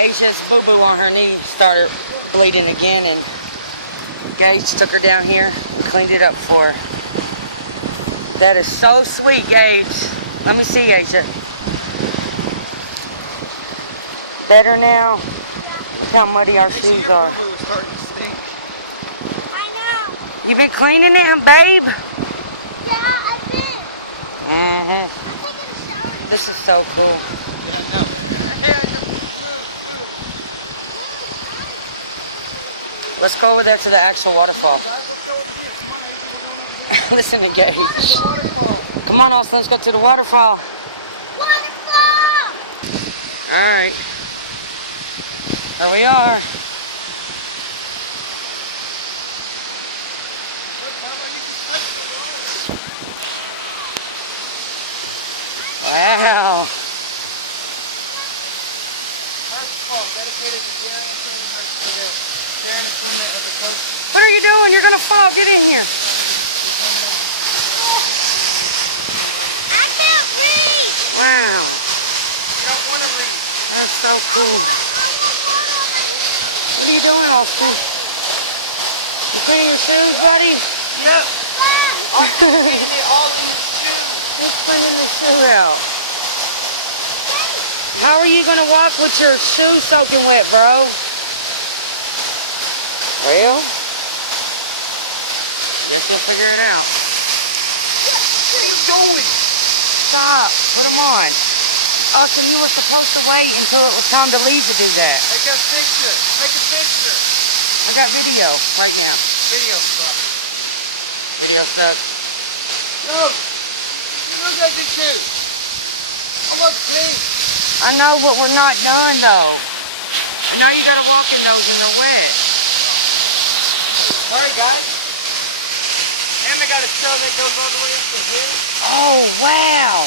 Asia's boo-boo on her knee started bleeding again, and Gage took her down here, cleaned it up for her. That is so sweet, Gage. Let me see, Asia. Better now? Look how muddy our shoes are. I know. You been cleaning it, babe? Yeah, I've been. Uh-huh. This is so cool. Let's go over there to the actual waterfall. Listen to Gage. Come on, Austin, let's go to the waterfall. Waterfall! Alright. There we are. Wow. What are you doing? You're gonna fall. Get in here. I can't read. Wow. You don't want to read. That's so cool. What are you doing, Austin? You cleaning your shoes, buddy? Yep. I'm getting it all in the shoe. He's cleaning the shoe out. How are you gonna walk with your shoes soaking wet, bro? Well, guess we'll figure it out. What are you doing? Stop. Put them on. Austin, you were supposed to wait until it was time to leave to do that. Take a picture. Take a picture. I got video right now. Video stuff. Video stuff. Look. You look at the shoe. How about clean? I know, but we're not done though. And now you gotta walk in those and they're wet. Alright, guys. And I got a show that goes all the way up to here. Oh, wow.